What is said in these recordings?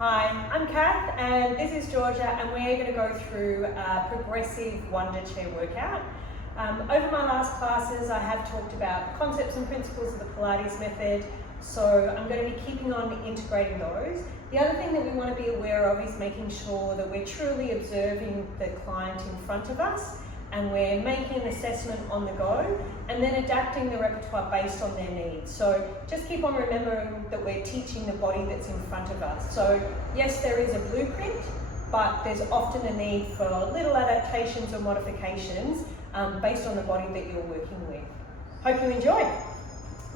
Hi, I'm Kath and this is Georgia, and we're going to go through a progressive Wunda chair workout. Over my last classes I have talked about the concepts and principles of the Pilates method, so I'm going to be keeping on integrating those. The other thing that we want to be aware of is making sure that we're truly observing the client in front of us and we're making an assessment on the go and then adapting the repertoire based on their needs. So just keep on remembering that we're teaching the body that's in front of us. So yes, there is a blueprint, but there's often a need for little adaptations or modifications based on the body that you're working with. Hope you enjoy.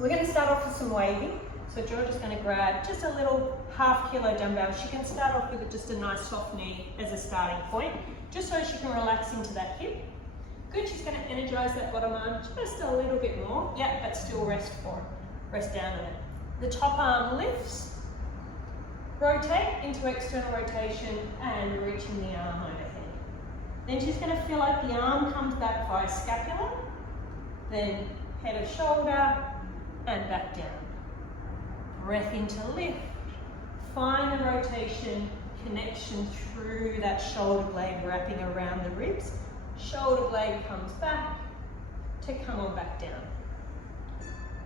We're going to start off with some waving. So Georgia's going to grab just a little half-kilo dumbbell. She can start off with just a nice soft knee as a starting point, just so she can relax into that hip. Good, she's going to energize that bottom arm just a little bit more. Yeah, but still rest down on it. The top arm lifts, rotate into external rotation and reaching the arm overhead. Then she's going to feel like the arm comes back via scapula, then head of shoulder and back down. Breath into lift, find the rotation, connection through that shoulder blade wrapping around the ribs. Shoulder blade comes back to come on back down.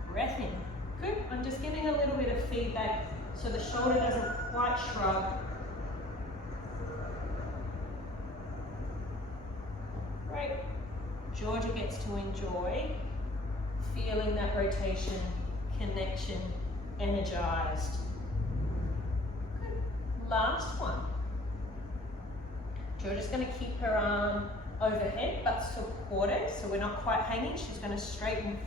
Breath in. Good. I'm just giving a little bit of feedback so the shoulder doesn't quite shrug. Great. Georgia gets to enjoy feeling that rotation, connection, energized. Good. Last one. Georgia's going to keep her arm overhead but supported, so we're not quite hanging. She's going to straighten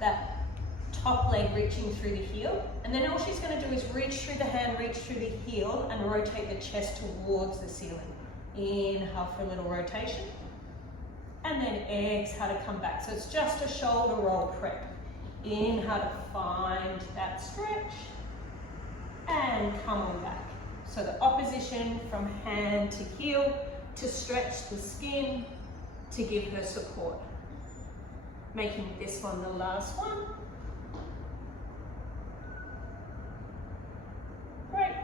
that top leg reaching through the heel, and then all she's going to do is reach through the hand, reach through the heel and rotate the chest towards the ceiling. Inhale for a little rotation and then exhale to come back. So it's just a shoulder roll prep. Inhale to find that stretch and come on back. So the opposition from hand to heel to stretch the skin to give her support. Making this one the last one. Great.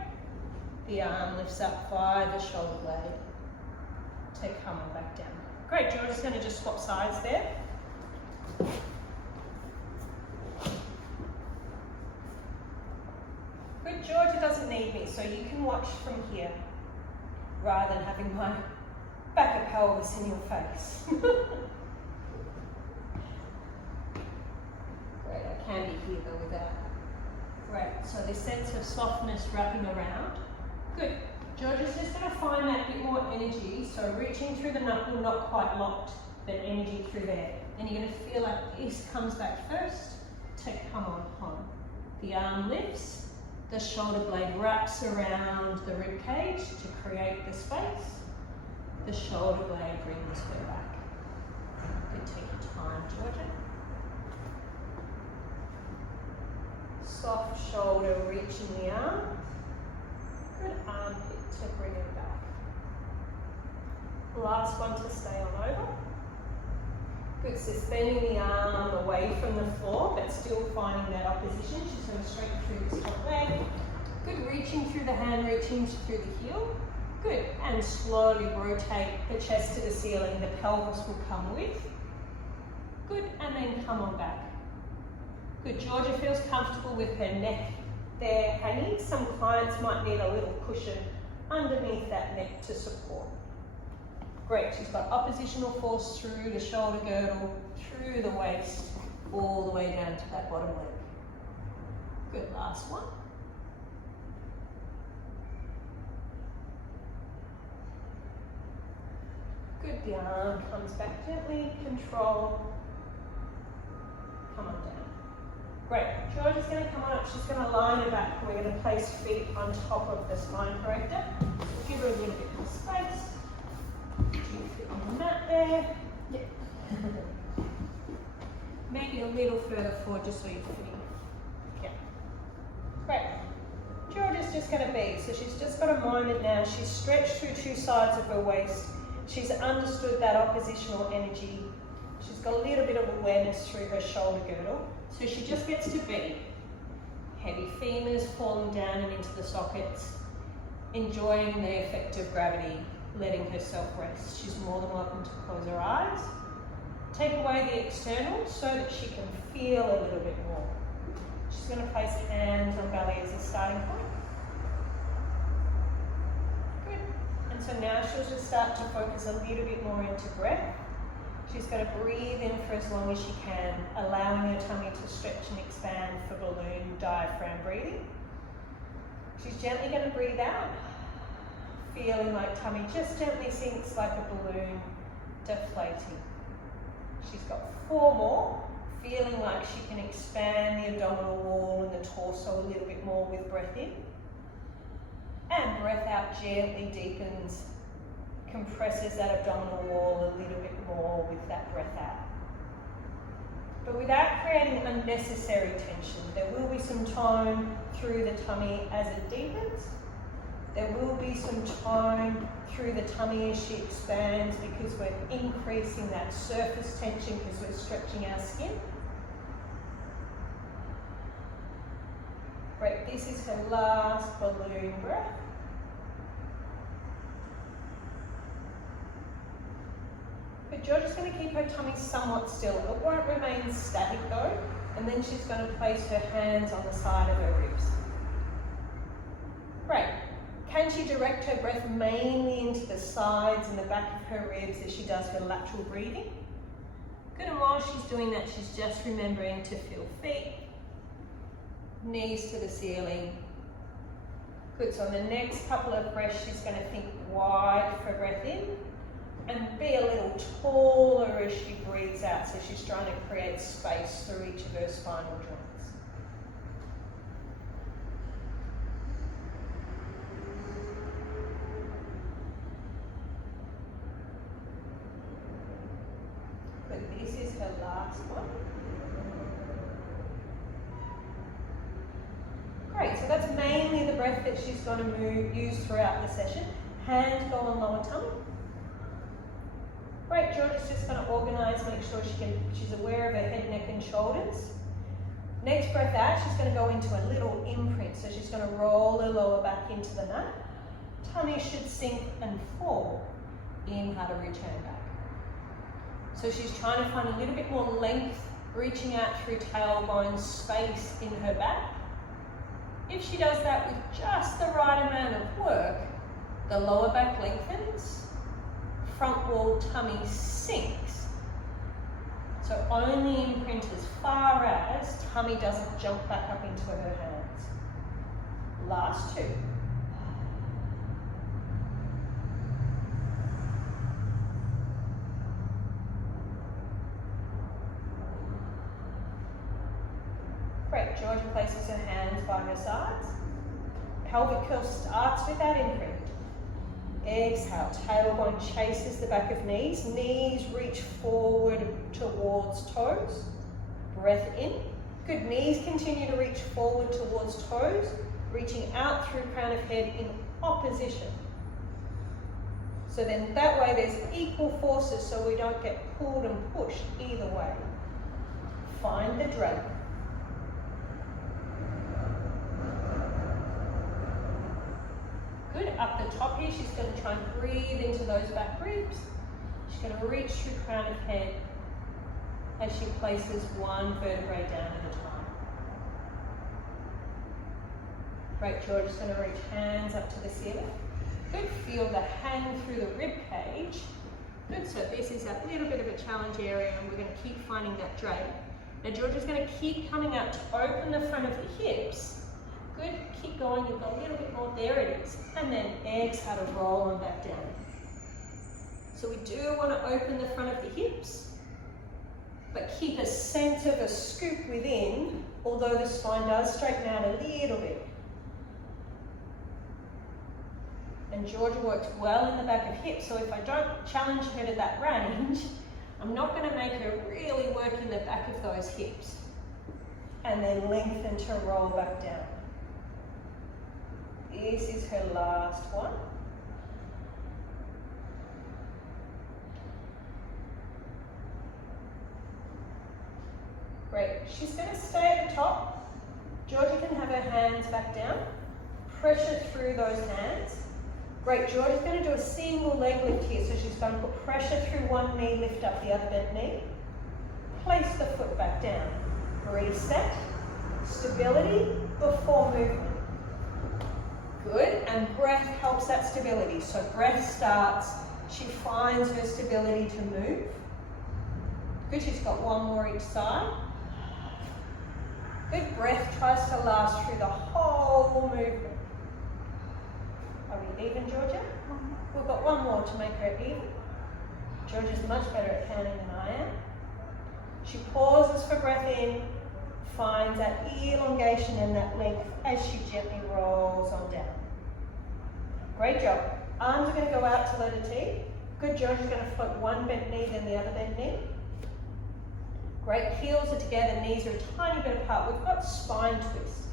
The arm lifts up by the shoulder blade to come on back down. Great, Georgia's going to just swap sides there. Good, Georgia doesn't need me, so you can watch from here rather than having my back of pelvis in your face. Great, I can be here though with that. Great, so this sense of softness wrapping around. Good, Georgia's just going to find that bit more energy, so reaching through the knuckle, not quite locked, but energy through there. Then you're going to feel like this comes back first to come on home. The arm lifts, the shoulder blade wraps around the rib cage to create the space. The shoulder blade brings her back. Good, take your time, Georgia. Soft shoulder reaching the arm. Good armpit to bring her back. Last one to stay on over. Good, suspending the arm away from the floor, but still finding that opposition. She's going to straighten through this top leg. Good, reaching through the hand, reaching through the heel. Good, and slowly rotate the chest to the ceiling. The pelvis will come with. Good, and then come on back. Good, Georgia feels comfortable with her neck there hanging. Some clients might need a little cushion underneath that neck to support. Great, she's got oppositional force through the shoulder girdle, through the waist, all the way down to that bottom leg. Good, last one. Good, the arm comes back gently, control, come on down. Great, Georgia's going to come on up, she's going to line her back, and we're going to place feet on top of the spine corrector. Give her a little bit more space. Fit on the mat there. Yeah. Maybe a little further forward just so you're fitting. Yeah. Great. Georgia's just going to be, so she's just got a moment now. She's stretched through two sides of her waist. She's understood that oppositional energy. She's got a little bit of awareness through her shoulder girdle. So she just gets to be. Heavy femurs falling down and into the sockets. enjoying the effect of gravity, letting herself rest. She's more than welcome to close her eyes. Take away the external so that she can feel a little bit more. She's going to place hands on belly as a starting point. Good. And so now she'll just start to focus a little bit more into breath. She's going to breathe in for as long as she can, allowing her tummy to stretch and expand for balloon diaphragm breathing. She's gently going to breathe out, feeling like tummy just gently sinks like a balloon, deflating. She's got 4 more, feeling like she can expand the abdominal wall and the torso a little bit more with breath in. And breath out gently deepens, compresses that abdominal wall a little bit more with that breath out. But without creating unnecessary tension. There will be some tone through the tummy as it deepens. There will be some tone through the tummy as she expands because we're increasing that surface tension because we're stretching our skin. Great, this is her last balloon breath. But Georgia's going to keep her tummy somewhat still. It won't remain static though, and then she's going to place her hands on the side of her ribs. Great. Can she direct her breath mainly into the sides and the back of her ribs as she does her lateral breathing? Good, and while she's doing that, she's just remembering to feel feet, knees to the ceiling. Good, so on the next couple of breaths, she's going to think wide for breath in and be a little taller as she breathes out. So she's trying to create space through each of her spinal joints. But this is her last one. Great, so that's mainly the breath that she's going to use throughout the session. Hands go on lower tummy. Great, Georgia's just going to organise, make sure she's aware of her head, neck and shoulders. Next breath out, she's going to go into a little imprint. So she's going to roll her lower back into the mat. Tummy should sink and fall. Inhale to return back. So she's trying to find a little bit more length, reaching out through tailbone, space in her back. If she does that with just the right amount of work, the lower back lengthens, front wall tummy sinks. So only imprint as far as tummy doesn't jump back up into her hands. Last 2. Great, Georgia places her hands by her sides. Pelvic curl starts with that imprint. Exhale, tailbone chases the back of knees. Knees reach forward towards toes. Breath in. Good, knees continue to reach forward towards toes, reaching out through crown of head in opposition. So then that way there's equal forces so we don't get pulled and pushed either way. Find the drape. Good, up the top here, she's going to try and breathe into those back ribs. She's going to reach through crown of head as she places one vertebrae down at a time. Great, Georgia's going to reach hands up to the ceiling. Good, feel the hang through the rib cage. Good, so this is a little bit of a challenge area and we're going to keep finding that drape. Now Georgia's going to keep coming up to open the front of the hips. Good, keep going, you've got a little bit more, there it is. And then exhale to roll them back down. So we do want to open the front of the hips, but keep a sense of a scoop within, although the spine does straighten out a little bit. And Georgia works well in the back of hips, so if I don't challenge her to that range, I'm not going to make her really work in the back of those hips. And then lengthen to roll back down. This is her last one. Great. She's going to stay at the top. Georgia can have her hands back down. Pressure through those hands. Great, Georgia's going to do a single leg lift here. So she's going to put pressure through one knee, lift up the other bent knee. Place the foot back down. Reset. Stability before movement. Good, and breath helps that stability. So breath starts, she finds her stability to move. Good, she's got one more each side. Good, breath tries to last through the whole movement. Are we even, Georgia? We've got one more to make her even. Georgia's much better at counting than I am. She pauses for breath in, finds that elongation and that length as she gently rolls on down. Great job. Arms are going to go out to letter T. Good, Georgia's going to float one bent knee, then the other bent knee. Great, heels are together, knees are a tiny bit apart. We've got spine twist.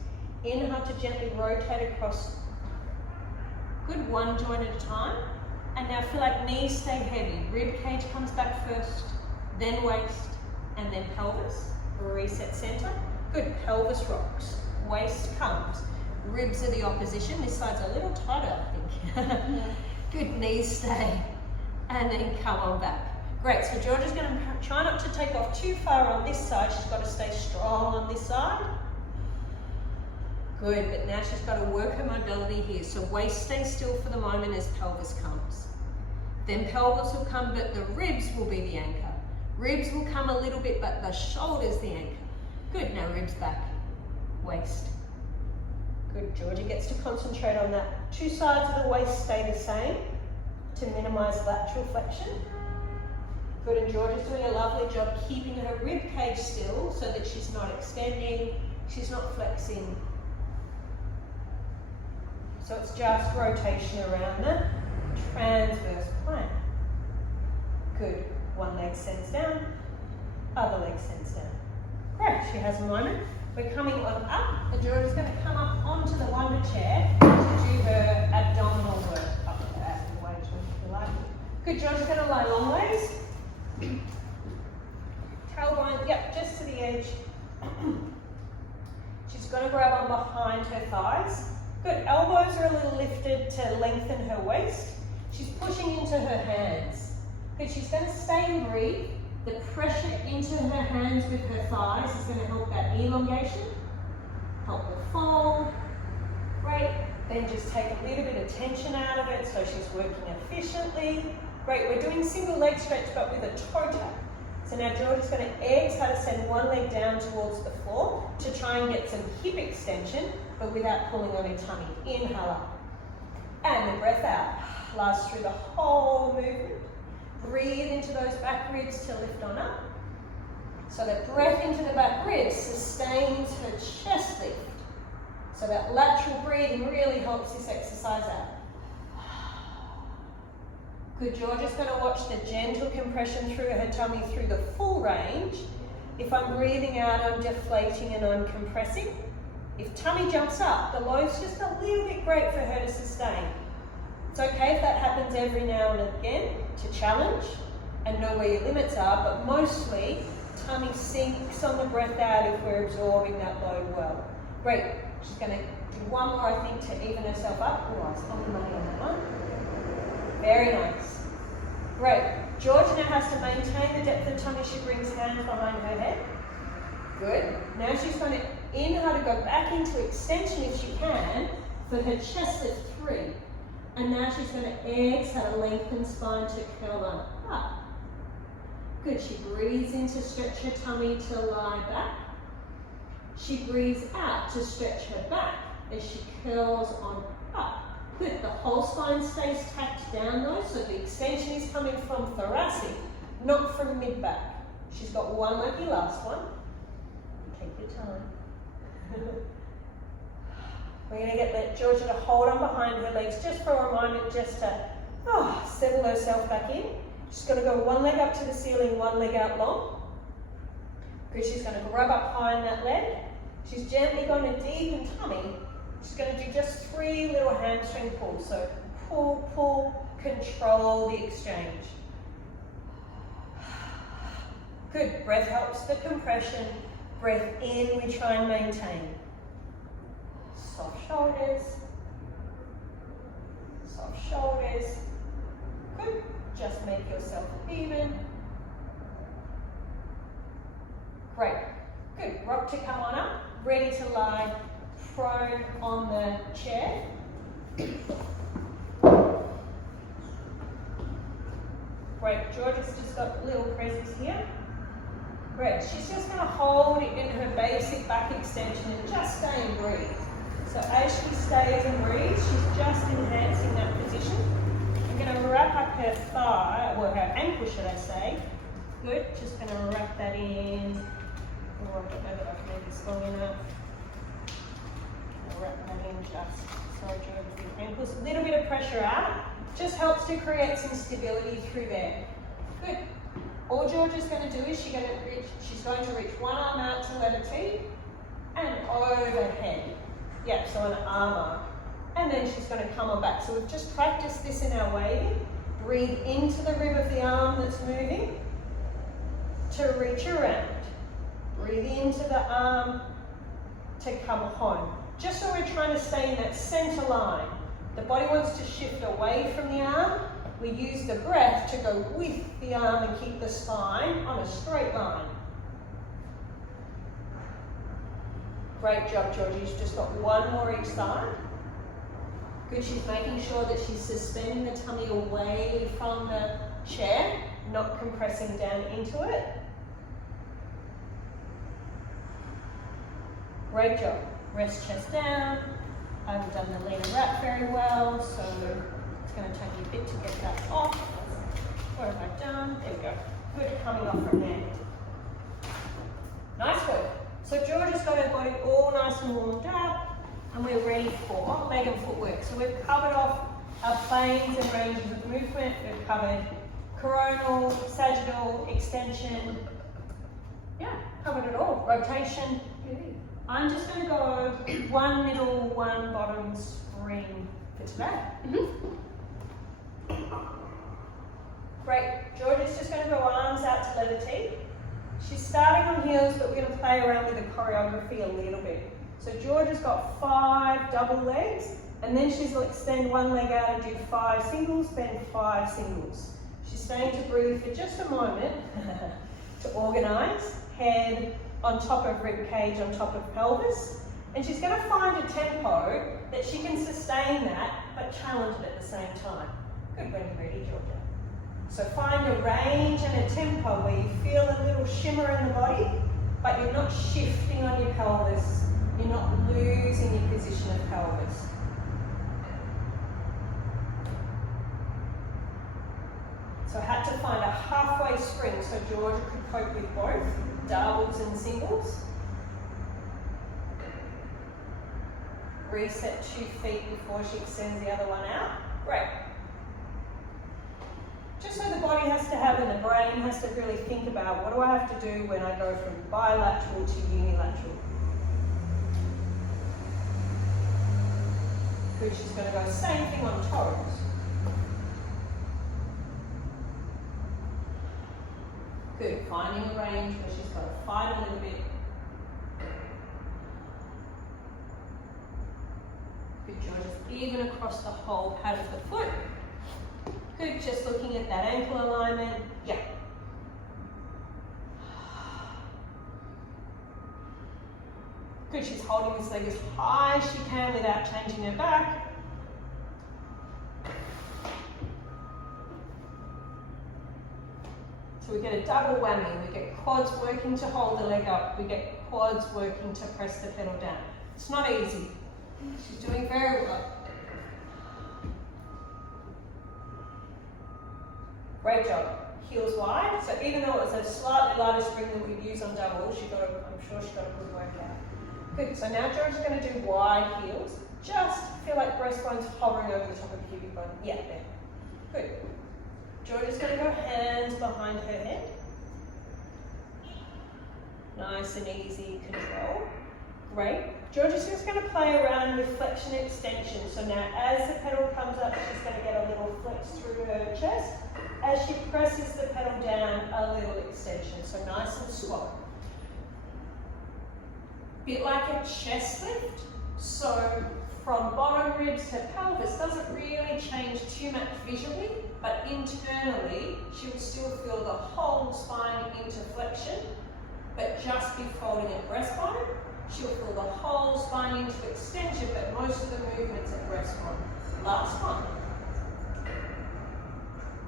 Inhale to gently rotate across. Good, one joint at a time. And now feel like knees stay heavy. Rib cage comes back first, then waist, and then pelvis. Reset center. Good, pelvis rocks. Waist comes. Ribs are the opposition. This side's a little tighter, I think. Good, knees stay. And then come on back. Great, so Georgia's going to try not to take off too far on this side. She's got to stay strong on this side. Good, but now she's got to work her mobility here. So waist stays still for the moment as pelvis comes. Then pelvis will come, but the ribs will be the anchor. Ribs will come a little bit, but the shoulder's the anchor. Good, now ribs back, waist. Good, Georgia gets to concentrate on that. Two sides of the waist stay the same to minimize lateral flexion. Good, and Georgia's doing a lovely job keeping her rib cage still so that she's not extending, she's not flexing. So it's just rotation around the transverse plane. Good, one leg sends down, other leg sends down. Great, she has a moment. We're coming on up, and Georgia's going to come up onto the Wunda chair to do her abdominal work up there, the way to like. Good, Georgia's going to lie long ways. Tailbone, yep, just to the edge. She's going to grab on behind her thighs. Good, elbows are a little lifted to lengthen her waist. She's pushing into her hands. Good, she's going to stay and breathe. The pressure into her hands with her thighs is going to help that elongation, help her fold. Great, then just take a little bit of tension out of it so she's working efficiently. Great, we're doing single leg stretch but with a toe tap. So now Georgia's going to exhale to send one leg down towards the floor to try and get some hip extension, but without pulling on her tummy. Inhale up. And the breath out. Last through the whole movement. Breathe into those back ribs to lift on up. So that breath into the back ribs sustains her chest lift. So that lateral breathing really helps this exercise out. Good, Georgia's going to watch the gentle compression through her tummy through the full range. If I'm breathing out, I'm deflating and I'm compressing. If tummy jumps up, the load's just a little bit great for her to sustain. It's okay if that happens every now and again to challenge and know where your limits are, but mostly tummy sinks on the breath out if we're absorbing that load well. Great, she's going to do one more, I think, to even herself up. Oh, I spent the money on that one. Very nice. Great. Georgia now has to maintain the depth of tummy. She brings hands behind her head. Good. Now she's going to inhale to go back into extension if she can for her chest lift 3. And now she's going to exhale to lengthen spine to curl on up. Good. She breathes in to stretch her tummy to lie back. She breathes out to stretch her back as she curls on up. Good, the whole spine stays tacked down though, so the extension is coming from thoracic, not from mid-back. She's got one lucky last one. Take your time. We're going to get Georgia to hold on behind her legs just for a moment, just to settle herself back in. She's going to go one leg up to the ceiling, one leg out long. Good, she's going to grab up high in that leg. She's gently going to deepen tummy. She's going to do just 3 little hamstring pulls. So pull, pull, control the exchange. Good, breath helps the compression. Breath in, we try and maintain. Soft shoulders, Soft shoulders. Good. Just make yourself even. Great. Good. Rock to come on up. Ready to lie prone on the chair. Great. Georgia's just got little presses here. Great. She's just going to hold it in her basic back extension and just stay and breathe. So as she stays and breathes, she's just enhancing that position. I'm going to wrap up her thigh, or her ankle should I say. Good. Just going to wrap that in. Oh, I don't know that I've made this long enough. I'll wrap that in just, sorry Georgia, the ankles. A little bit of pressure out. Just helps to create some stability through there. Good. All Georgia's going to do is she's going to reach one arm out to letter T and overhead. Yep, so an arm up. And then she's going to come on back. So we've just practiced this in our waving. Breathe into the rib of the arm that's moving to reach around. Breathe into the arm to come home. Just so we're trying to stay in that center line. The body wants to shift away from the arm. We use the breath to go with the arm and keep the spine on a straight line. Great job, Georgie. You've just got one more each side. Good, she's making sure that she's suspending the tummy away from the chair, not compressing down into it. Great job. Rest chest down. I haven't done the leaner wrap very well, so it's going to take me a bit to get that off. What have I done? There we go. Good, coming off from there. Nice work. So Georgia's got her body all nice and warmed up, and we're ready for leg and footwork. So we've covered off our planes and ranges of movement. We've covered coronal, sagittal, extension. Yeah, covered it all. Rotation. I'm just going to go one middle, one bottom spring for today. Great. Georgia's just going to go arms out to letter T. She's starting on heels, but we're going to play around with the choreography a little bit. So Georgia's got 5 double legs, and then she's going to extend one leg out and do 5 singles, then 5 singles. She's staying to breathe for just a moment to organise. Head on top of rib cage, on top of pelvis. And she's going to find a tempo that she can sustain that, but challenge it at the same time. Good, when you're ready, Georgia. So find a range and a tempo where you feel a little shimmer in the body, but you're not shifting on your pelvis. You're not losing your position of pelvis. So I had to find a halfway spring so Georgia could cope with both doubles and singles. Reset 2 feet before she extends the other one out. Great. Just so the body has to have and the brain has to really think about what do I have to do when I go from bilateral to unilateral. Good, she's going to go same thing on toes. Good, finding a range where she's got to fight a little bit. Good, Georgia, even across the whole pad of the foot. Good, just looking at that ankle alignment. Yeah. Good, she's holding this leg as high as she can without changing her back. So we get a double whammy. We get quads working to hold the leg up. We get quads working to press the pedal down. It's not easy. She's doing very well. Great job. Heels wide. So even though it was a slightly lighter spring than we'd use on double, I'm sure she got a good workout. Good. So now Georgia's going to do wide heels. Just feel like breastbone's hovering over the top of the pubic bone. Yeah, there. Good. Georgia's going to go hands behind her head. Nice and easy control. Great. Georgia's just going to play around with flexion and extension. So now as the pedal comes up, she's going to get a little flex through her chest. As she presses the pedal down, a little extension. So nice and slow. Bit like a chest lift. So from bottom ribs to pelvis doesn't really change too much visually, but internally she will still feel the whole spine into flexion, but just be folding at breastbone. She'll feel the whole spine into extension, but most of the movements at breastbone. Last one.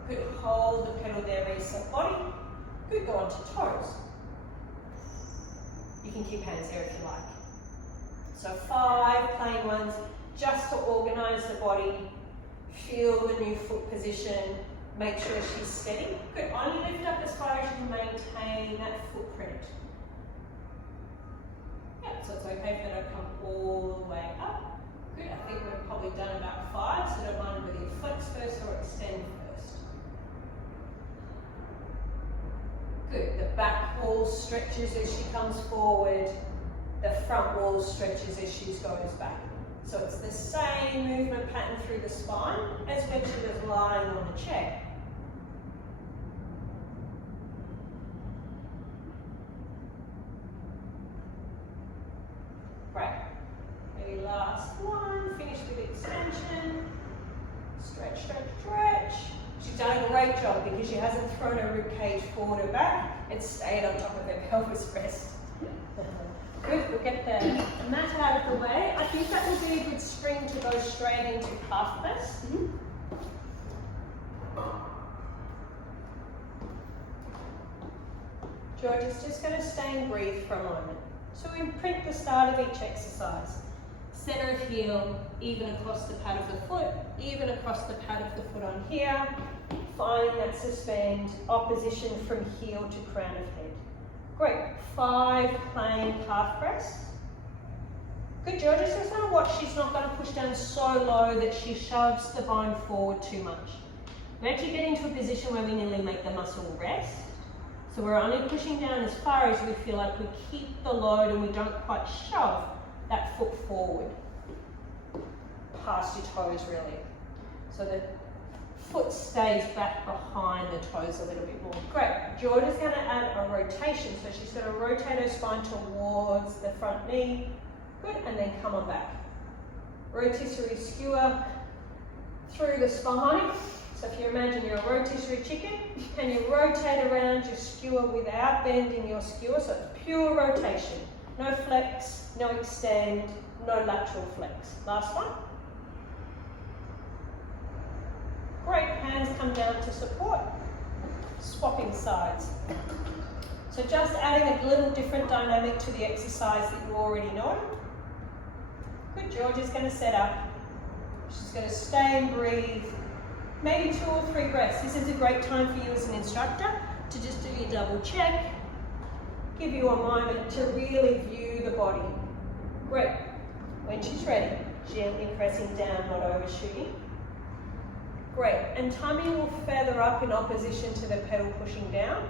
Good, hold the pedal there, reset body. Good, go on to toes. You can keep hands there if you like. So 5 plain ones, just to organize the body. Feel the new foot position. Make sure she's steady. Good, only lift up as far as you can maintain that footprint. Yeah, so it's okay for her to come all the way up. Good, I think we've probably done about 5, so don't mind whether you flex first or extend first. Good, the back wall stretches as she comes forward. The front wall stretches as she goes back. So it's the same movement pattern through the spine as when she was lying on the chair. Great. Maybe last one. Finish with extension. Stretch, stretch, stretch. She's done a great job because she hasn't thrown her rib cage forward or back. It's stayed on top of her pelvis rest. Good, we'll get the mat out of the way. I think that will be a good spring to go straight into calf press. George is just going to stay and breathe for a moment. So we imprint the start of each exercise. Center of heel, even across the pad of the foot, even across the pad of the foot on here. Find that suspend, opposition from heel to crown of head. Great, 5 plain calf press. Good, Georgia, just want to watch she's not going to push down so low that she shoves the bone forward too much. We actually get into a position where we nearly make the muscle rest. So we're only pushing down as far as we feel like we keep the load and we don't quite shove that foot forward. Past your toes, really. So the foot stays back behind the toes a little bit more. Great. Georgia's going to add a rotation. So she's going to rotate her spine towards the front knee. Good. And then come on back. Rotisserie skewer through the spine. So if you imagine you're a rotisserie chicken, can you rotate around your skewer without bending your skewer? So it's pure rotation. No flex, no extend, no lateral flex. Last one. Great, hands come down to support. Swapping sides. So just adding a little different dynamic to the exercise that you already know. Good, Georgia's going to set up. She's going to stay and breathe. Maybe 2 or 3 breaths. This is a great time for you as an instructor to just do your double check. Give you a moment to really view the body. Great. When she's ready, gently pressing down, not overshooting. Great, and tummy will feather up in opposition to the pedal pushing down.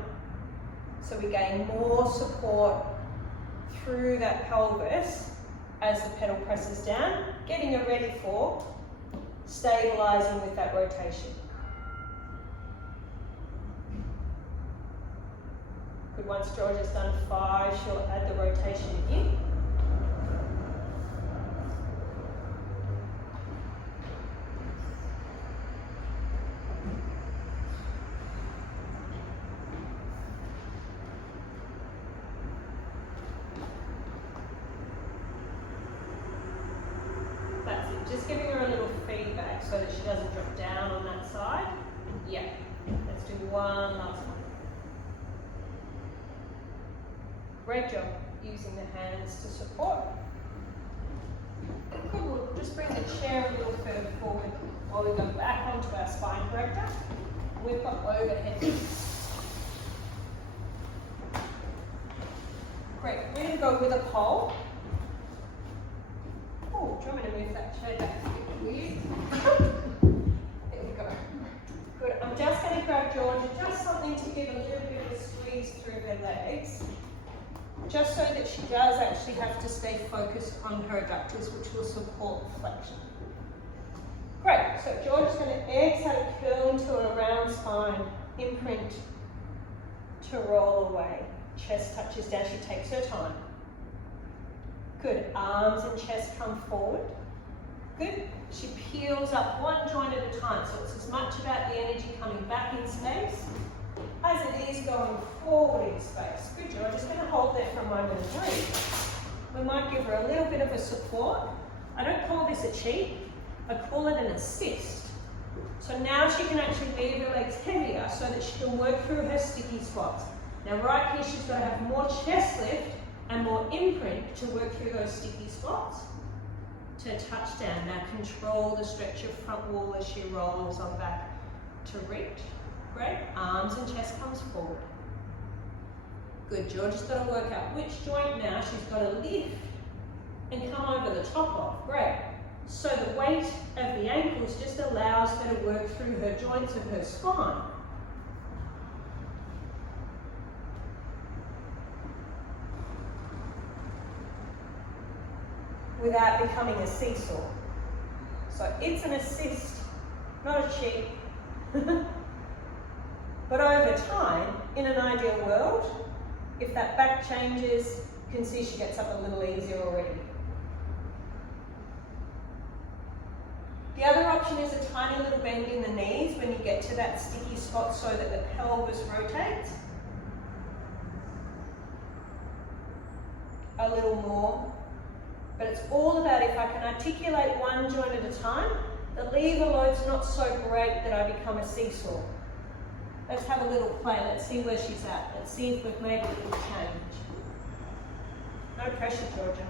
So we gain more support through that pelvis as the pedal presses down, getting it ready for stabilizing with that rotation. Good, once Georgia's done 5, she'll add the rotation in. Just giving her a little feedback so that she doesn't drop down on that side. Yeah, let's do one last one. Great job using the hands to support. Good, we'll just bring the chair a little further forward while we go back onto our spine corrector. We've got overhead. Great, we're going to go with a pole. Oh, do you want me to move that chair back a bit weird? There we go. Good. I'm just going to grab Georgia, just something to give a little bit of a squeeze through her legs, just so that she does actually have to stay focused on her adductors, which will support flexion. Great. So Georgia's going to exhale, curl into a round spine, imprint to roll away. Chest touches down. She takes her time. Good, arms and chest come forward. Good. She peels up one joint at a time, so it's as much about the energy coming back in space as it is going forward in space. Good job. I'm just going to hold there for a moment and breathe. We might give her a little bit of a support. I don't call this a cheat, I call it an assist. So now she can actually leave her legs heavier so that she can work through her sticky spots. Now right here she's got to have more chest lift and more imprint to work through those sticky spots to touch down. Now control the stretch of front wall as she rolls on back to reach. Great. Arms and chest comes forward. Good. Georgia's got to work out which joint now she's got to lift and come over the top of. Great. So the weight of the ankles just allows her to work through her joints of her spine. Without becoming a seesaw. So it's an assist, not a cheat. But over time, in an ideal world, if that back changes, you can see she gets up a little easier already. The other option is a tiny little bend in the knees when you get to that sticky spot so that the pelvis rotates. A little more. But it's all about if I can articulate one joint at a time, the lever load's not so great that I become a seesaw. Let's have a little play. Let's see where she's at. Let's see if we've made a little change. No pressure, Georgia.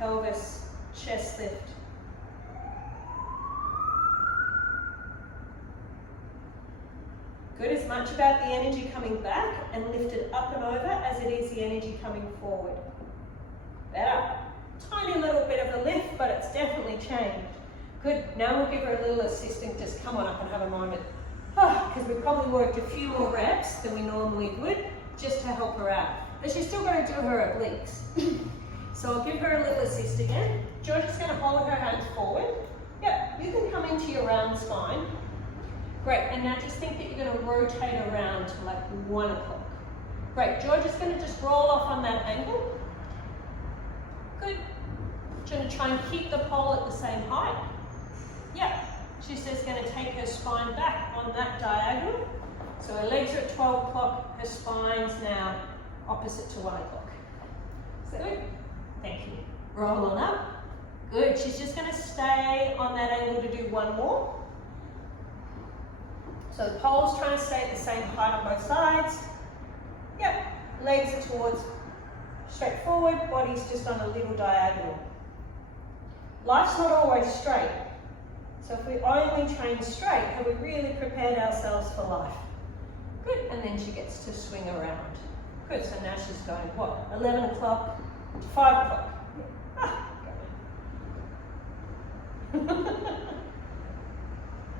Pelvis, chest lift. Good, as much about the energy coming back and lifted up and over as it is the energy coming forward. Better. Tiny little bit of a lift, but it's definitely changed. Good, now we'll give her a little assist and just come on up and have a moment. Because we probably worked a few more reps than we normally would, just to help her out. But she's still going to do her obliques. So I'll give her a little assist again. Georgia's going to hold her hands forward. Yep, you can come into your round spine. Great, and now just think that you're going to rotate around to like 1 o'clock. Great, Georgia's going to just roll off on that angle. Good. She's going to try and keep the pole at the same height. Yep. She's just going to take her spine back on that diagonal. So her legs are at 12 o'clock, her spine's now opposite to 1 o'clock. Is that good? Thank you. Roll on up. Good. She's just going to stay on that angle to do one more. So the pole's trying to stay at the same height on both sides. Yep. Legs are towards straight forward, body's just on a little diagonal. Life's not always straight. So if we only train straight, have we really prepared ourselves for life? Good, and then she gets to swing around. Good, so now she's going, what, 11 o'clock to 5 o'clock.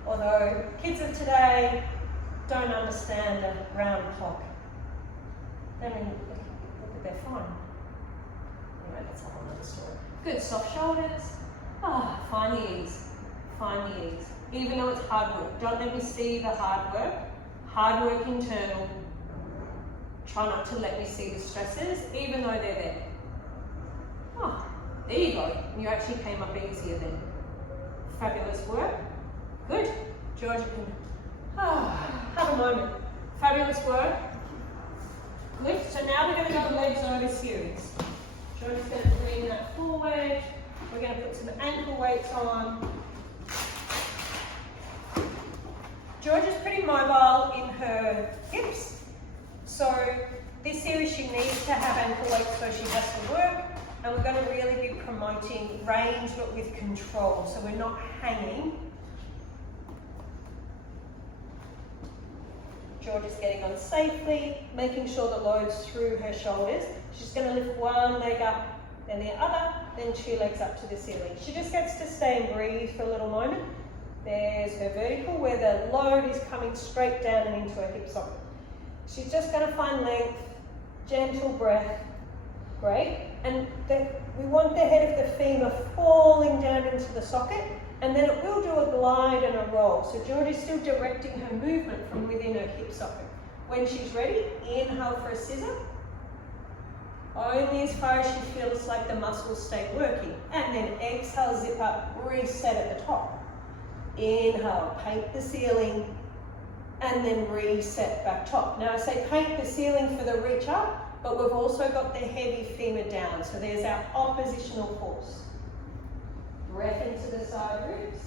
Although kids of today don't understand a round clock. I mean, look at their fine. Anyway, that's a whole other story. Good, soft shoulders. Find the ease. Find the ease. Even though it's hard work. Don't let me see the hard work. Hard work internal. Try not to let me see the stresses, even though they're there. There you go. You actually came up easier then. Fabulous work. Good. Georgia can have a moment. Fabulous work. Good. So now we're going to go legs over series. Georgia's going to bring that forward. We're going to put some ankle weights on. Georgia's pretty mobile in her hips. So this series she needs to have ankle weights so she has to work. And we're going to really be promoting range but with control. So we're not hanging. Georgia's getting on safely, making sure the load's through her shoulders. She's going to lift one leg up, then the other, then 2 legs up to the ceiling. She just gets to stay and breathe for a little moment. There's her vertical where the load is coming straight down and into her hip socket. She's just going to find length, gentle breath. Great. And we want the head of the femur falling down into the socket, and then it will do a glide and a roll. So Georgia's still directing her movement from within her hip socket. When she's ready, inhale for a scissor. Only as far as she feels like the muscles stay working. And then exhale, zip up, reset at the top. Inhale, paint the ceiling, and then reset back top. Now I say paint the ceiling for the reach up, but we've also got the heavy femur down. So there's our oppositional force. Breath into the side ribs.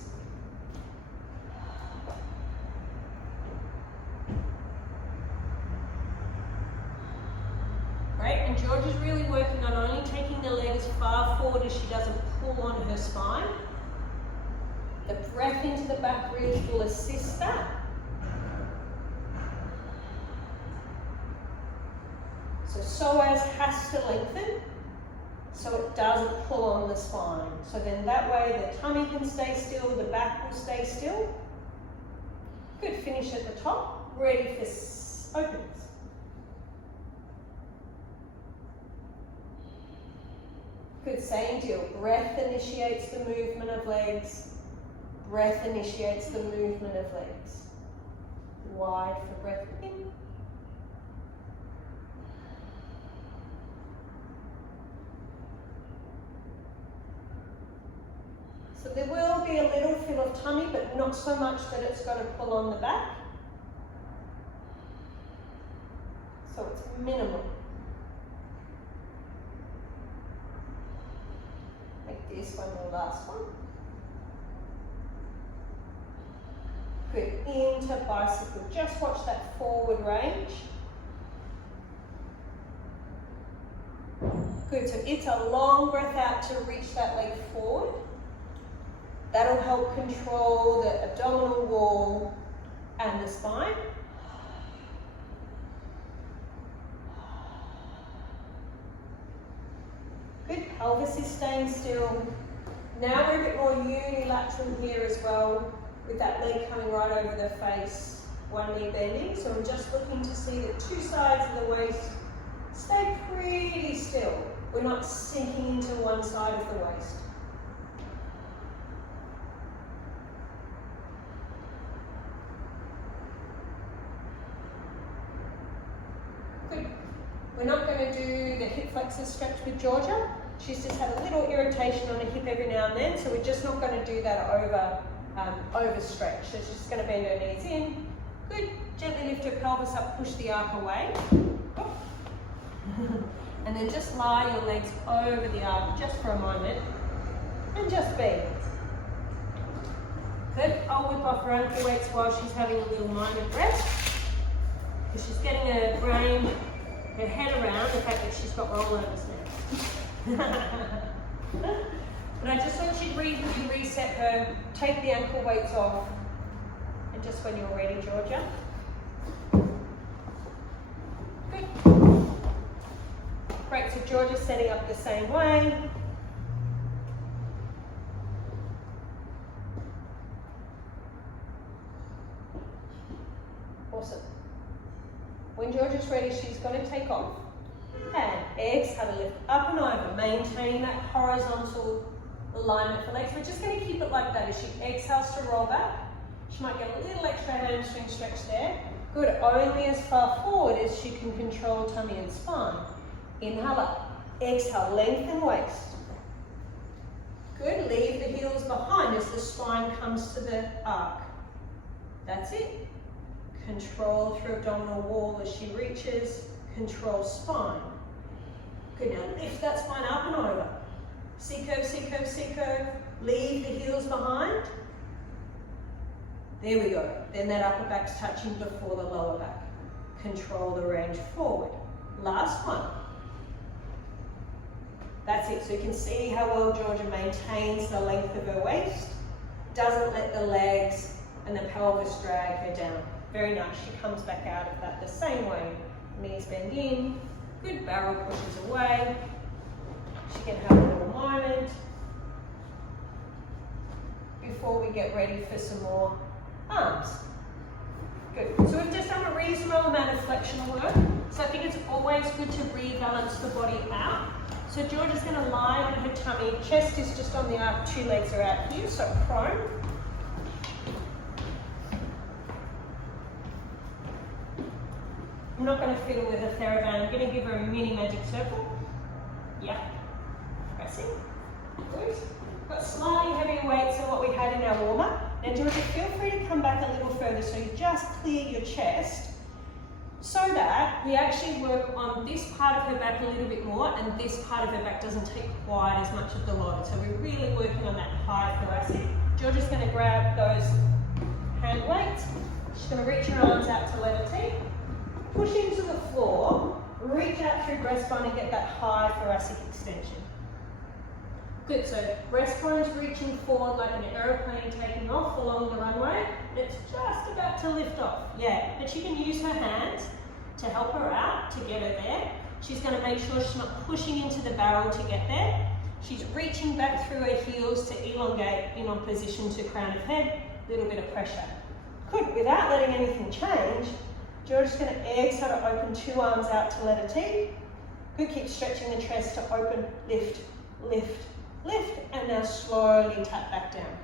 Great, and Georgia's really working on only taking the leg as far forward as she doesn't pull on her spine. The breath into the back ribs will assist that. So psoas has to lengthen so it doesn't pull on the spine. So then that way the tummy can stay still, the back will stay still. Good, finish at the top, ready for opens. Good, same deal. Breath initiates the movement of legs. Breath initiates the movement of legs. Wide for breath in. So there will be a little feel of tummy, but not so much that it's got to pull on the back. So it's minimal. This one, the last one. Good, into bicycle. Just watch that forward range. Good, so it's a long breath out to reach that leg forward. That'll help control the abdominal wall and the spine. Good, pelvis is staying still. Now we're a bit more unilateral here as well, with that leg coming right over the face, one knee bending. So I'm just looking to see that two sides of the waist stay pretty still. We're not sinking into one side of the waist. Good. We're not going to do the hip flexor stretch with Georgia. She's just had a little irritation on her hip every now and then, so we're just not going to do that over stretch. So she's just going to bend her knees in. Good. Gently lift her pelvis up, push the arc away. And then just lie your legs over the arc just for a moment and just bend. Good. I'll whip off her ankle weights while she's having a little moment rest, because she's getting her brain, her head around the fact that she's got rollovers now. But I just want you to reset her, take the ankle weights off, and just when you're ready, Georgia. Good. Great, so Georgia's setting up the same way. Awesome. When Georgia's ready, she's going to take off. And exhale to lift up and over, maintaining that horizontal alignment for legs. We're just going to keep it like that. As she exhales to roll back, she might get a little extra hamstring stretch there. Good, only as far forward as she can control tummy and spine. Inhale up, exhale, lengthen waist. Good, leave the heels behind as the spine comes to the arc. That's it. Control through abdominal wall as she reaches, control spine. Good, now lift that spine up and over. C-curve, C-curve, C-curve. Leave the heels behind. There we go. Then that upper back's touching before the lower back. Control the range forward. Last one. That's it. So you can see how well Georgia maintains the length of her waist. Doesn't let the legs and the pelvis drag her down. Very nice. She comes back out of that the same way. Knees bend in. Good, barrel pushes away. She can have a little moment before we get ready for some more arms. Good. So we've just done a reasonable amount of flexional work. So I think it's always good to rebalance the body out. So Georgia's going to lie on her tummy. Chest is just on the arc. Two legs are out here, so prone. I'm not going to fiddle with a TheraBand. I'm going to give her a mini magic circle. Yeah. Pressing. Good. Got slightly heavier weights than what we had in our warm-up. Now Georgia, feel free to come back a little further so you just clear your chest so that we actually work on this part of her back a little bit more and this part of her back doesn't take quite as much of the load. So we're really working on that high thoracic. Georgia's going to grab those hand weights. She's going to reach her arms out to letter T. Push into the floor, reach out through breastbone and get that high thoracic extension. Good, so breastbone's reaching forward like an aeroplane taking off along the runway. It's just about to lift off. Yeah, but she can use her hands to help her out, to get her there. She's going to make sure she's not pushing into the barrel to get there. She's reaching back through her heels to elongate in opposition to crown of head. Little bit of pressure. Good, without letting anything change, Georgia's going to exhale to open 2 arms out to letter T. Good, keep stretching the chest to open, lift, lift, lift, and now slowly tap back down.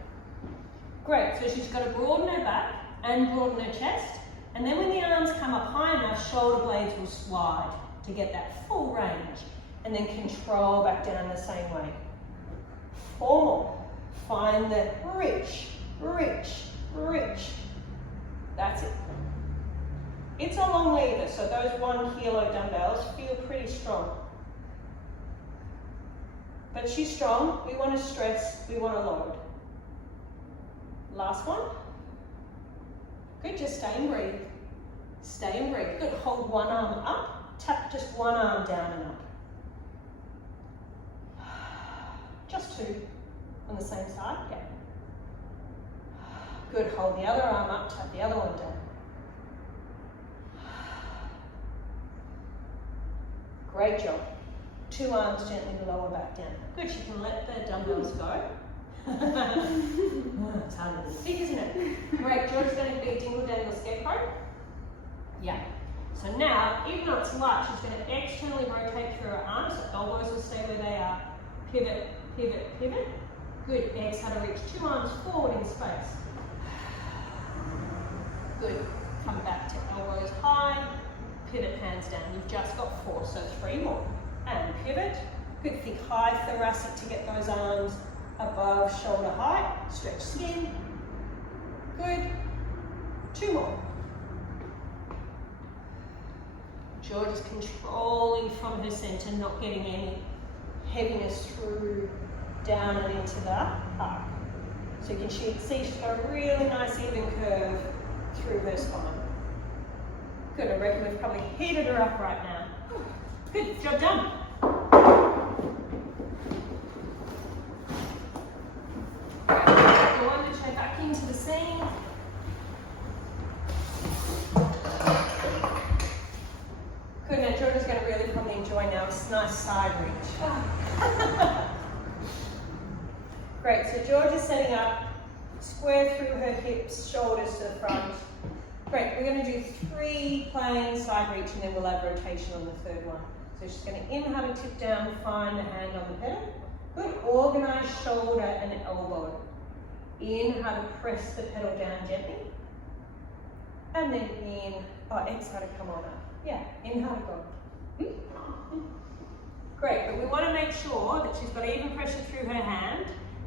Great, so she's got to broaden her back and broaden her chest, and then when the arms come up high enough, shoulder blades will slide to get that full range, and then control back down the same way. 4 more. Find the reach, reach, reach. That's it. It's a long lever, so those 1 kilo dumbbells feel pretty strong. But she's strong, we want to stress, we want to load. Last one. Good, just stay and breathe. Stay and breathe. Good, hold 1 arm up, tap just 1 arm down and up. Just 2 on the same side, yeah. Good, hold the other arm up, tap the other one down. Great job. 2 arms gently the lower back down. Good, she can let the dumbbells go. It's hard to speak, isn't it? Great, George's going to be dingle dangle scarecrow. Yeah. So now, even though it's light, she's going to externally rotate through her arms, so elbows will stay where they are. Pivot, pivot, pivot. Good, exhale to reach 2 arms forward in space. Good, come back to elbows high, pivot hands down. You've just got 4, so 3 more. And pivot. Good, think high thoracic to get those arms above shoulder height. Stretch skin. Good. 2 more. George is controlling from her center, not getting any heaviness through, down and into the arc. So you can see she's got a really nice even curve through her spine. Good, I reckon we've probably heated her up right now. Good, job done. Go on to check back into the scene. Good, now Georgia's going to really probably enjoy now a nice side reach. Great, so Georgia's setting up, square through her hips, shoulders to the front. Great, we're going to do 3 plain side reach and then we'll have rotation on the 3rd one. So she's going to inhale to tip down, find the hand on the pedal. Good, organize shoulder and elbow. Inhale to press the pedal down gently. And then exhale to come on up. Yeah, inhale to go. Great, but we want to make sure that she's got even pressure through her hand.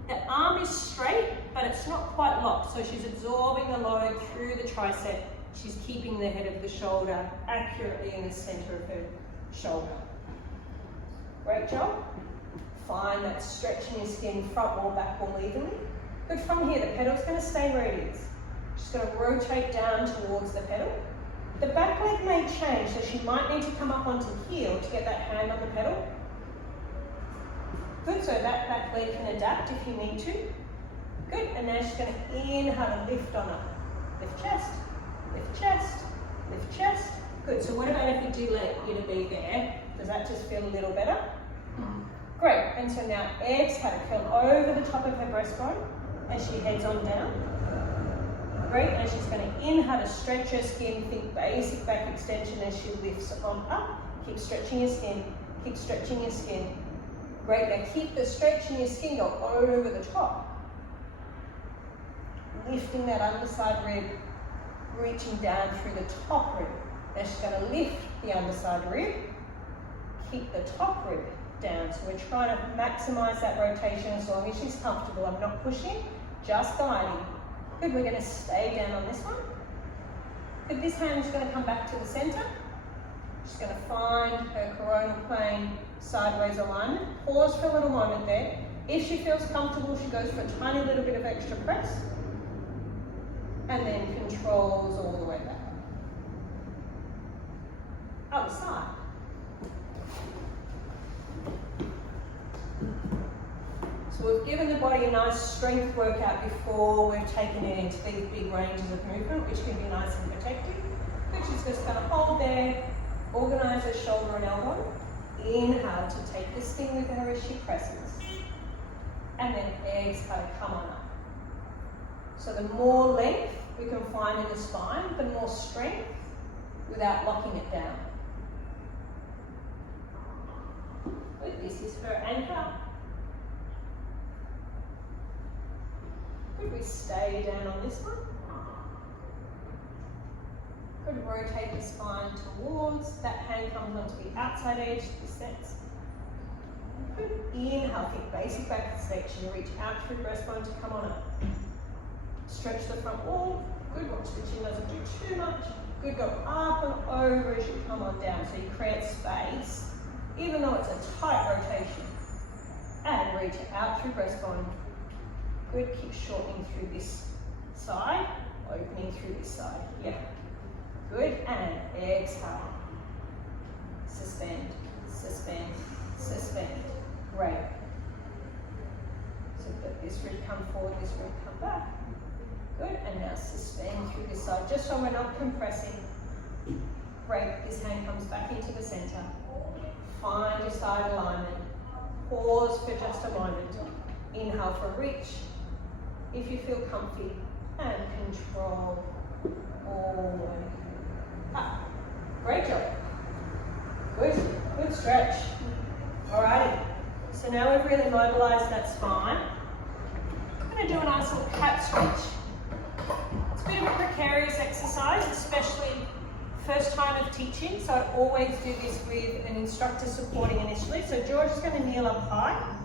The arm is straight, but it's not quite locked. So she's absorbing the load through the tricep. She's keeping the head of the shoulder accurately in the center of her shoulder. Great job. Find that stretch in your skin, front wall, back wall evenly. Good, from here, the pedal's going to stay where it is. She's going to rotate down towards the pedal. The back leg may change, so she might need to come up onto heel to get that hand on the pedal. Good, so that back leg can adapt if you need to. Good, and now she's going to inhale and lift on up. Lift chest, lift chest, lift chest. Good, so what about if we do let you to be there? Does that just feel a little better? Great, and so now exhale, curl over the top of her breastbone as she heads on down. Great, and she's going to inhale to stretch her skin, think basic back extension as she lifts on up. Keep stretching your skin, keep stretching your skin. Great, now keep the stretch in your skin go over the top. Lifting that underside rib, reaching down through the top rib. Now she's going to lift the underside rib, keep the top rib down. So we're trying to maximize that rotation as long as she's comfortable. I'm not pushing, just guiding. Good, we're going to stay down on this one. Good, this hand is going to come back to the center. She's going to find her coronal plane sideways alignment. Pause for a little moment there. If she feels comfortable, she goes for a tiny little bit of extra press. And then controls all the way back. Other side. So we've given the body a nice strength workout before we've taken it into these big ranges of movement, which can be nice and protective. Good, she's just going to hold there, organise her shoulder and elbow. Inhale to take this thing with her as she presses. And then exhale, come on up. So the more length we can find in the spine, the more strength without locking it down. Good, this is her anchor. Good, we stay down on this one. Good, rotate the spine towards, that hand comes onto the outside edge, this sets. Good, inhale, think basic back extension, reach out through breastbone to come on up. Stretch the front wall, good, watch the chin doesn't do too much. Good, go up and over as you come on down, so you create space, even though it's a tight rotation. And reach out through breastbone. Good, keep shortening through this side, opening through this side, yeah. Good, and exhale. Suspend, suspend, suspend. Great. So let this rib come forward, this rib come back. Good, and now suspend through this side, just so we're not compressing. Great, this hand comes back into the center. Find your side alignment. Pause for just a moment. Inhale for reach. If you feel comfy, and control all the way up. Great job. Good, good stretch. Alrighty, so now we've really mobilized that spine. I'm going to do a nice little cat stretch. It's a bit of a precarious exercise, especially first time of teaching, so I always do this with an instructor supporting initially. So George is going to kneel up high.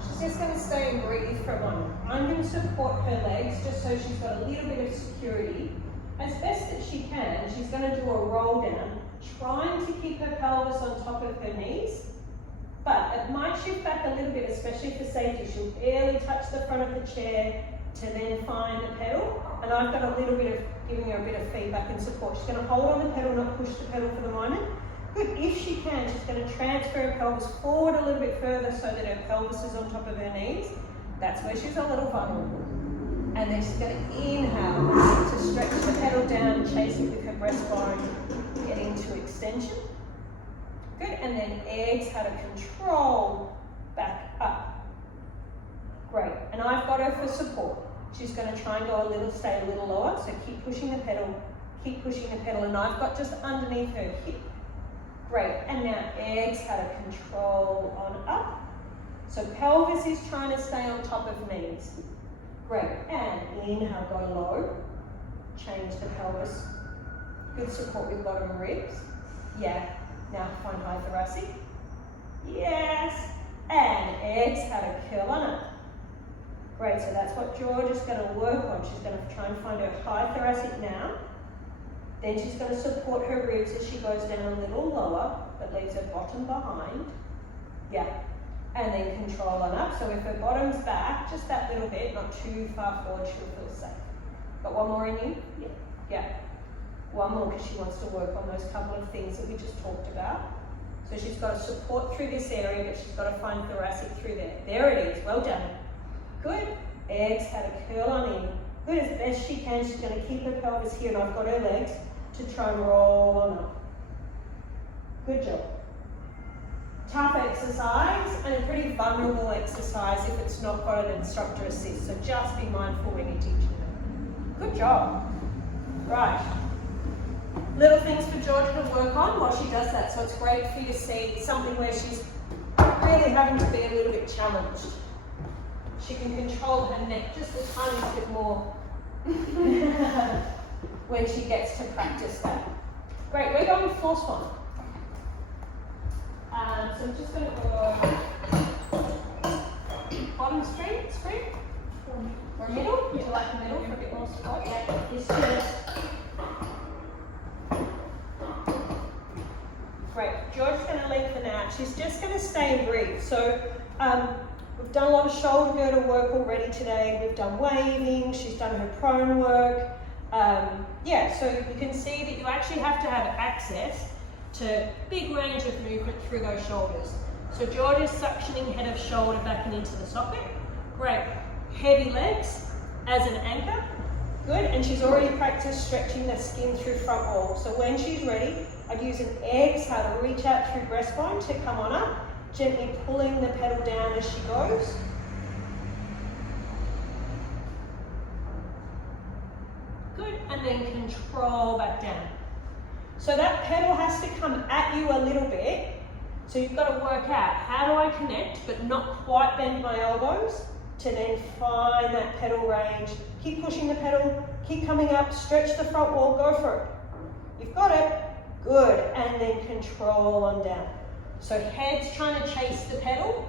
She's just going to stay and breathe for a moment. I'm going to support her legs just so she's got a little bit of security. As best as she can, she's going to do a roll down, trying to keep her pelvis on top of her knees, but it might shift back a little bit, especially for safety. She'll barely touch the front of the chair to then find the pedal, and I've got a little bit of giving her a bit of feedback and support. She's going to hold on the pedal, not push the pedal for the moment. Good, if she can, she's going to transfer her pelvis forward a little bit further so that her pelvis is on top of her knees. That's where she's a little vulnerable. And then she's going to inhale to stretch the pedal down, chase it with her breastbone, get into extension. Good, and then exhale to control back up. Great, and I've got her for support. She's going to try and go stay a little lower, so keep pushing the pedal, and I've got just underneath her hip. Great, and now exhale to control on up. So pelvis is trying to stay on top of knees. Great, and inhale, go low, change the pelvis. Good support with bottom ribs. Yeah, now find high thoracic. Yes, and exhale to curl on up. Great, so that's what George is going to work on. She's going to try and find her high thoracic now. Then she's going to support her ribs as she goes down a little lower, but leaves her bottom behind. Yeah, and then control on up. So if her bottom's back, just that little bit, not too far forward, she'll feel safe. Got one more in you? Yeah. Yeah. One more, because she wants to work on those couple of things that we just talked about. So she's got to support through this area, but she's got to find thoracic through there. There it is, well done. Good. Exhale to curl on in. Good, as best she can, she's going to keep her pelvis here, and I've got her legs to try and roll on up. Good job. Tough exercise, and a pretty vulnerable exercise if it's not got an instructor assist, so just be mindful when you're teaching them. Good job. Right. Little things for Georgia to work on while she does that, so it's great for you to see something where she's really having to be a little bit challenged. She can control her neck just a tiny bit more when she gets to practice that. Great, we're going with floor swan. So I'm just going to go bottom spring or middle. Would you like the middle for a bit more support? Yeah. It's just great. George's going to lengthen out. She's just going to stay and breathe. So we've done a lot of shoulder girdle work already today. We've done waving. She's done her prone work. Yeah, so you can see that you actually have to have access to big range of movement through those shoulders. So George is suctioning head of shoulder back and into the socket. Great. Heavy legs as an anchor. Good. And she's already practiced stretching the skin through front wall. So when she's ready, I'd use an exhale to reach out through breastbone to come on up, gently pulling the pedal down as she goes. Good. And then control back down. So that pedal has to come at you a little bit. So you've got to work out, how do I connect but not quite bend my elbows to then find that pedal range. Keep pushing the pedal, keep coming up, stretch the front wall, go for it. You've got it. Good. And then control on down. So head's trying to chase the pedal,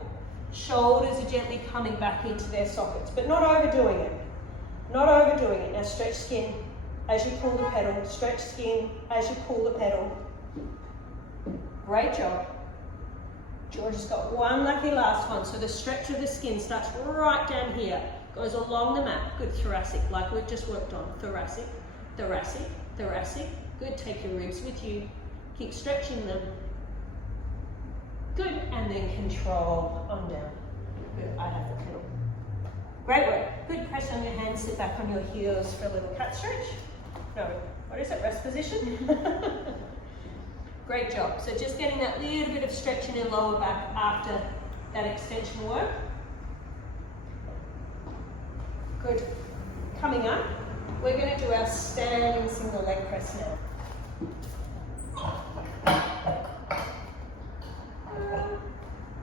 shoulders are gently coming back into their sockets, but not overdoing it. Not overdoing it. Now stretch skin as you pull the pedal, stretch skin as you pull the pedal. Great job. George has got one lucky last one. So the stretch of the skin starts right down here, goes along the mat. Good, thoracic, like we've just worked on. Thoracic, thoracic, thoracic. Good, take your ribs with you. Keep stretching them. Good, and then control on down. Good, I have the pedal. Great work. Good, press on your hands, sit back on your heels for a little cat stretch. No, what is it, rest position? Great job. So just getting that little bit of stretch in your lower back after that extension work. Good. Coming up, we're going to do our standing single leg press now.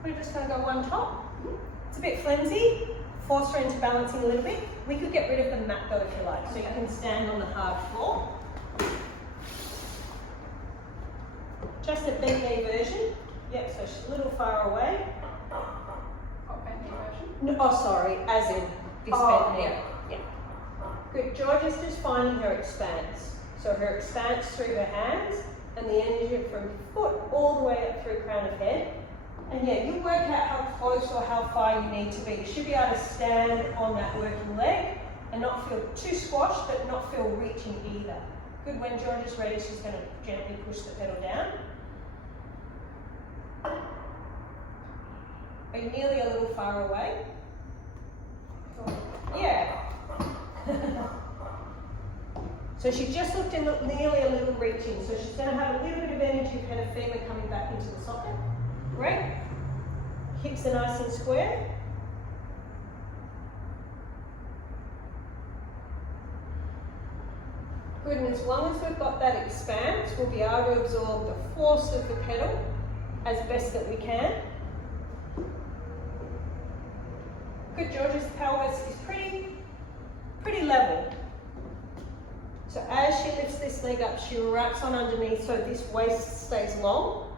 We're just going to go one top. It's a bit flimsy. Force her into balancing a little bit. We could get rid of the mat though if you like. So you can stand on the hard floor. Just a bent knee version. Yep, so she's a little far away. Bent knee version? No, oh, sorry, as in this bent knee. Yeah. Good. George is just finding her expanse. So her expanse through her hands and the energy from foot all the way up through crown of head. And yeah, you work out how close or how far you need to be. You should be able to stand on that working leg and not feel too squashed, but not feel reaching either. Good, when George is ready, she's going to gently push the pedal down. Are you nearly a little far away? Yeah. So she just looked in nearly a little reaching. So she's going to have a little bit of energy of head of femur coming back into the socket. Great. Hips are nice and square. Good, and as long as we've got that expanse, we'll be able to absorb the force of the pedal as best that we can. Good, George's pelvis is pretty level. So as she lifts this leg up, she wraps on underneath so this waist stays long.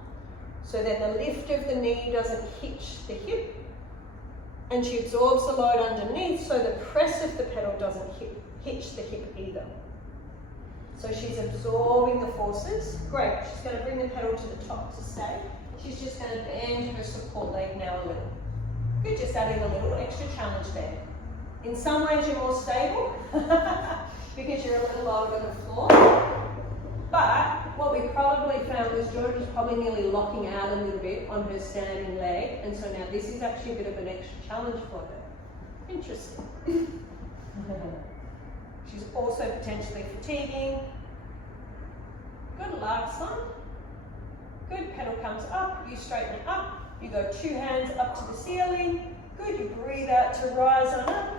So then the lift of the knee doesn't hitch the hip. And she absorbs the load underneath so the press of the pedal doesn't hitch the hip either. So she's absorbing the forces. Great, she's going to bring the pedal to the top to stay. She's just going to bend her support leg now a little. Good, just adding a little extra challenge there. In some ways you're more stable because you're a little lower than the floor. But what we probably found was George was probably nearly locking out a little bit on her standing leg, and so now this is actually a bit of an extra challenge for her. Interesting. She's also potentially fatiguing. Good, last one. Good, pedal comes up, you straighten it up. You go two hands up to the ceiling. Good, you breathe out to rise on up.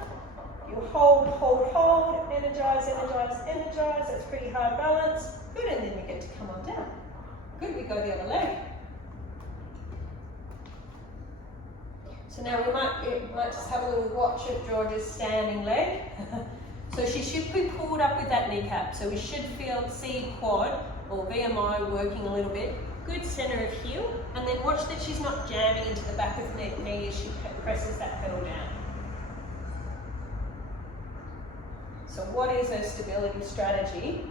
You hold, hold, hold, energize, energize, energize. That's pretty hard balance. Good, and then you get to come on down. Good, we go the other leg. So now we might just have a little watch of George's standing leg. So she should be pulled up with that kneecap. So we should see quad or VMI working a little bit Good center of heel, and then watch that she's not jamming into the back of the knee as she presses that pedal down. So what is her stability strategy?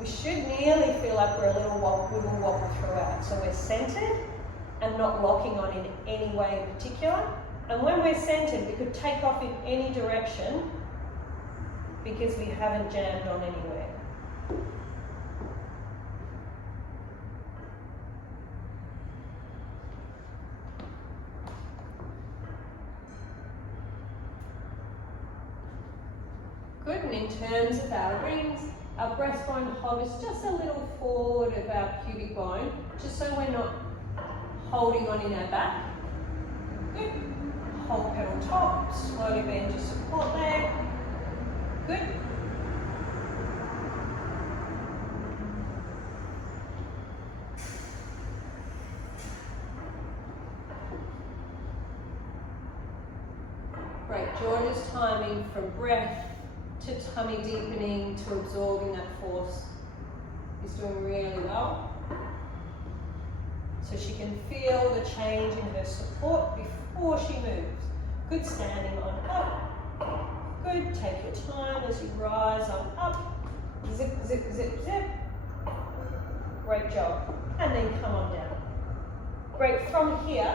We should nearly feel like we're a little wobble throughout. So we're centered and not locking on in any way in particular. And when we're centered, we could take off in any direction because we haven't jammed on anywhere. Good, and in terms of our rings, our breastbone hovers just a little forward of our pubic bone, just so we're not holding on in our back. Good. Hold pedal top, slowly bend your support leg. Good. Great, George's timing from breath to tummy deepening to absorbing that force is doing really well. So she can feel the change in her support before she moves. Good, standing on up. Good, take your time as you rise on up. Zip, zip, zip, zip. Great job. And then come on down. Great, from here,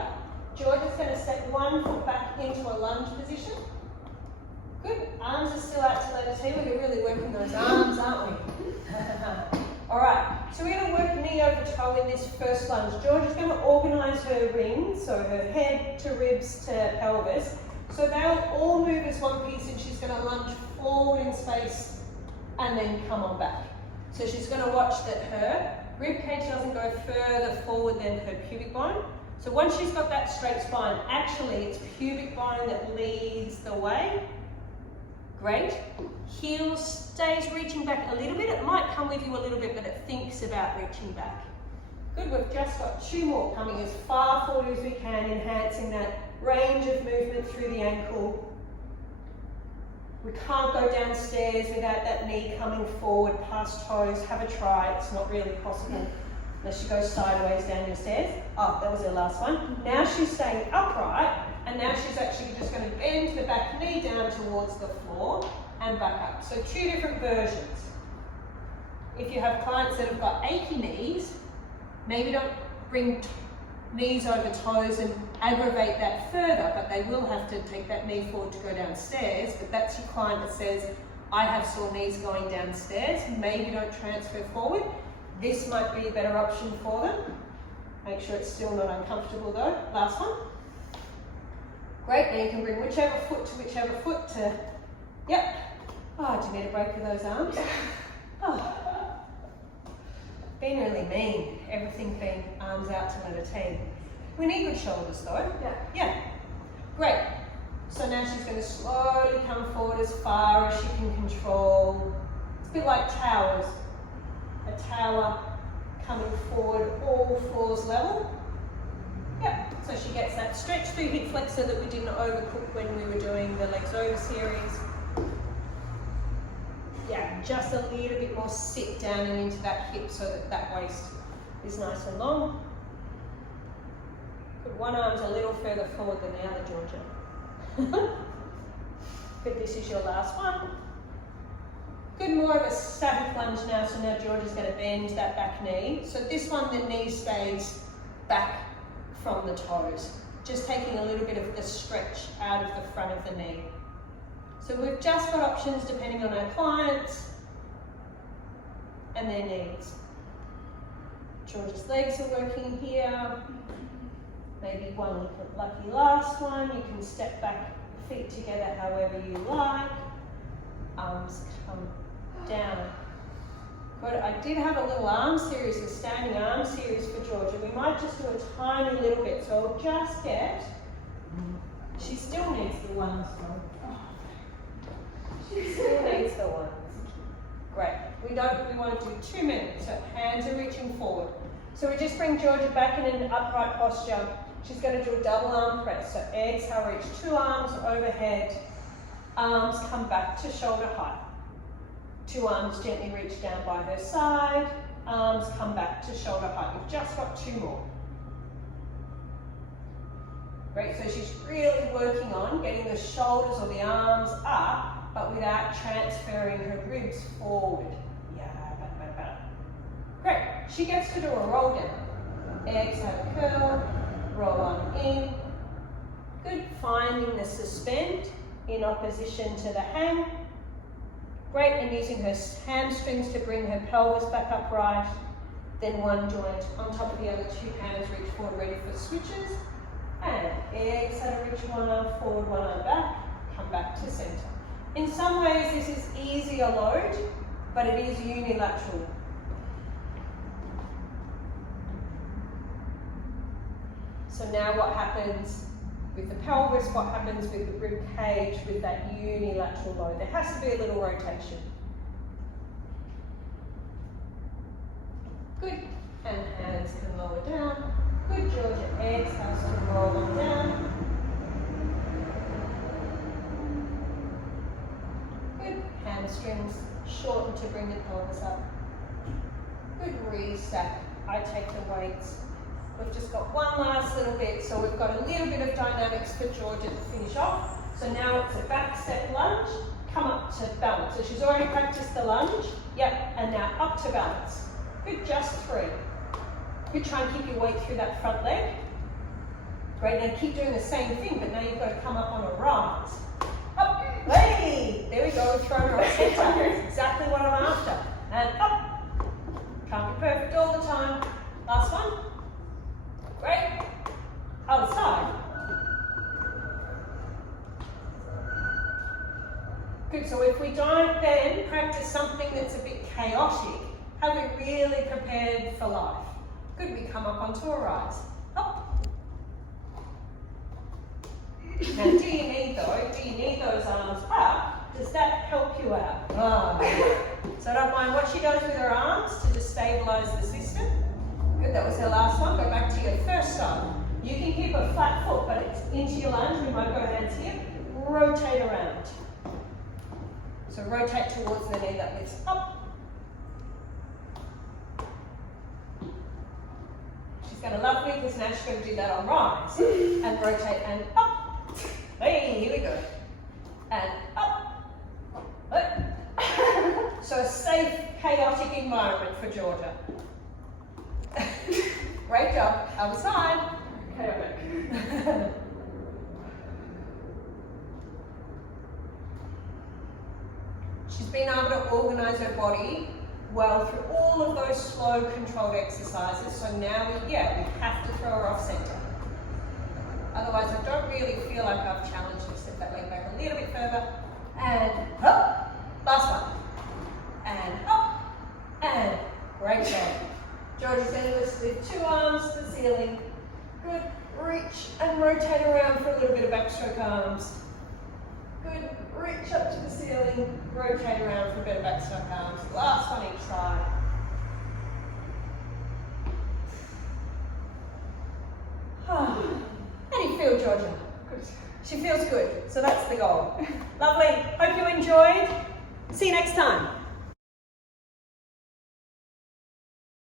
George is going to step one foot back into a lunge position. Good, arms are still out to letter T. We're really working those arms, aren't we? All right, so we're going to work knee over toe in this first lunge. George is going to organise her rings, so her head to ribs to pelvis. So they'll all move as one piece, and she's going to lunge forward in space and then come on back. So she's going to watch that her rib cage doesn't go further forward than her pubic bone. So once she's got that straight spine, actually it's pubic bone that leads the way. Great. Heel stays reaching back a little bit. It might come with you a little bit, but it thinks about reaching back. Good, we've just got two more, coming as far forward as we can, enhancing that range of movement through the ankle. We can't go downstairs without that knee coming forward past toes. Have a try, it's not really possible unless you go sideways down your stairs. Oh, that was her last one. Now she's staying upright, and now she's actually just going to bend the back knee down towards the floor and back up. So two different versions. If you have clients that have got achy knees, maybe don't bring knees over toes and aggravate that further, but they will have to take that knee forward to go downstairs. But that's your client that says, I have sore knees going downstairs. Maybe don't transfer forward. This might be a better option for them. Make sure it's still not uncomfortable though. Last one. Great, now you can bring whichever foot to whichever foot to, yep. Oh, do you need a break with those arms? Oh. Been really mean. Everything being arms out to letter T. We need good shoulders though. Yeah. Great. So now she's going to slowly come forward as far as she can control. It's a bit like towers. A tower coming forward, all fours level. Yep. So she gets that stretch through hip flexor that we didn't overcook when we were doing the legs over series. Yeah, just a little bit more sit down and into that hip so that that waist is nice and long. Good, one arm's a little further forward than the other, Georgia. Good, this is your last one. Good, more of a static lunge now, so now Georgia's going to bend that back knee. So this one, the knee stays back from the toes, just taking a little bit of the stretch out of the front of the knee. So we've just got options depending on our clients and their needs. Georgia's legs are working here. Maybe one lucky last one. You can step back, feet together however you like. Arms come down. Good. I did have a little arm series, a standing arm series for Georgia. We might just do a tiny little bit. So I'll just get, she still needs the ones though. She still needs the ones. Great. We want to do 2 minutes. So hands are reaching forward. So we just bring Georgia back in an upright posture. She's going to do a double arm press. So exhale, reach 2 arms overhead. Arms come back to shoulder height. 2 arms gently reach down by her side. arms come back to shoulder height. You've just got 2 more. Great, so she's really working on getting the shoulders or the arms up, but without transferring her ribs forward. Yeah, great, she gets to do a roll down. Exhale, curl, roll on in. Good, finding the suspend in opposition to the hang. Great, and using her hamstrings to bring her pelvis back upright. Then one joint on top of the other, 2 hands reach forward, ready for switches. And exhale, reach one arm forward, one arm back, come back to center. In some ways, this is easier load, but it is unilateral. So now what happens with the pelvis, what happens with the rib cage with that unilateral load? There has to be a little rotation. Good, and hands can lower down. Good, Georgia, exhale to roll on down. Good, hamstrings shorten to bring the pelvis up. Good, restack. I take the weights. We've just got one last little bit, so we've got a little bit of dynamics for Georgia to finish off. So now it's a back step lunge, come up to balance. So she's already practiced the lunge, yep, and now up to balance. Good, just 3. Good, try and keep your weight through that front leg. Great, now keep doing the same thing, but now you've got to come up on a rise. Up, hey, there we go, we've thrown her off center. Exactly what I'm after. And up. Can't be perfect all the time. Last one. Great. Other side. Good, so if we don't then practice something that's a bit chaotic, have we really prepared for life? Good, we come up onto a rise. Up. Now do you need those arms up? Does that help you out? Oh. So don't mind what she does with her arms to just stabilize the system. Good, that was her last one. Go back to your first side. You can keep a flat foot, but it's into your lunge. We might go hands here. Rotate around. So rotate towards the knee that lifts up. She's going to love me because now she's going to do that on rise. And rotate and up. Hey, here we go. And up. So a safe, chaotic environment for Georgia. Great job. Other side. Chaotic. She's been able to organise her body well through all of those slow, controlled exercises. So now we have to throw her off centre. Otherwise, I don't really feel like I've challenged her. Step that leg back a little bit further. And up. Last one. And up. And great job. Georgia's going to lift 2 arms to the ceiling. Good. Reach and rotate around for a little bit of backstroke arms. Good. Reach up to the ceiling. Rotate around for a bit of backstroke arms. Last one each side. How do you feel, Georgia? Good. She feels good. So that's the goal. Lovely. Hope you enjoyed. See you next time.